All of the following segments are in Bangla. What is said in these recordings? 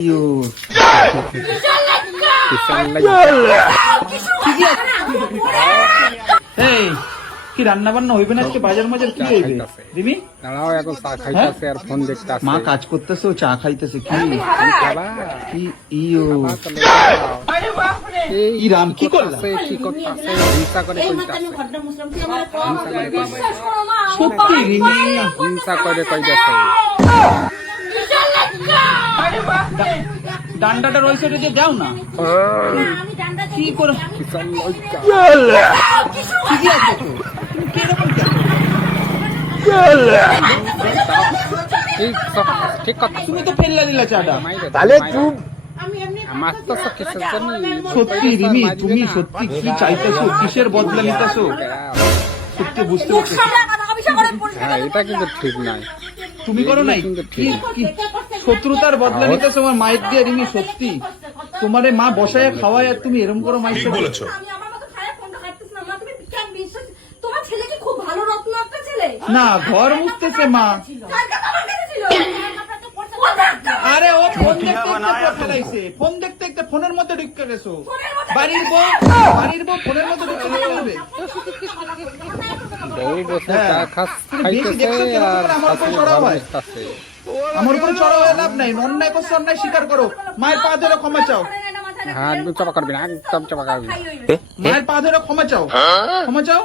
কি রান্না বান্না হইবে না আজকে? বাজার মাজার কি হইবে? দিবি দাঁড়াও, এখন চা খাইতেছে আর ফোন দেখতেছে। মা কাজ করতেছে, ও চা খাইতেছে। কি কি রাম কি করলা? কি করতেছে? হিংসা করে কইতাছে। সত্যি রিমি হিংসা করে কইতাছে। ডান্ডাটা ওই সাইডে দিয়ে যাও না। কি করো? ঠিক কথা। তুমি তো ফেললা দিলা চাটা। তাহলে তুই আমার তো কিছু জানি। সত্যি রিমি, তুমি সত্যি কি চাইতেছো? কিসের বদলা নিতেছো? সত্যি বুঝতে পারছি। হ্যাঁ, এটা কিন্তু ঠিক নাই। তুমি করো নাই? কি শত্রুতার বদলা নিতেছো আমার মায়ের দিয়ে রিমি? সত্যি তোমারে মা বসায় খাওয়ায় আর তুমি এরকম করো? মাইক বলেছো না, ঘর মুছতেছে মা। আরে ও ফোন দেখতে ফোন দেখতে দেখতে ফোনের মধ্যে ঢুকে গেছো। বাড়ির বউ ফোনের মধ্যে ঢুকে যাবে। বউ বসে চা খাইতেছে আর আমার উপরে চড়াও হয়ে লাভ নাই। অন্যায় করছো, অন্যায় স্বীকার করো। মায়ের পা ধরে ক্ষমা চাও। হ্যাঁ, একদম চাপা করবি না, একদম চাপা করবি না। মায়ের পা ধরে ক্ষমা চাও, ক্ষমা চাও।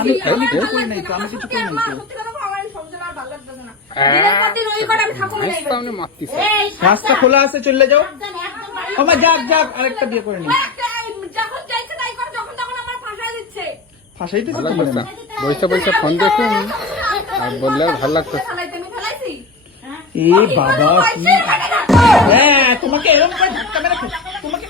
আমি কিছু করি নাই তো, আমি কিছু করি নাই তো। রাস্তা খোলা আছে, চলে যাও। আমার যাক যাক, আরেকটা বিয়ে করে নি। ফাঁসাইতেছে বইসা বইসা ফোন দেখুন আর বললে ভালো লাগতো। এ বাবা, হ্যাঁ তোমাকে এরকম করে ধাক্কা মেরে তোমাকে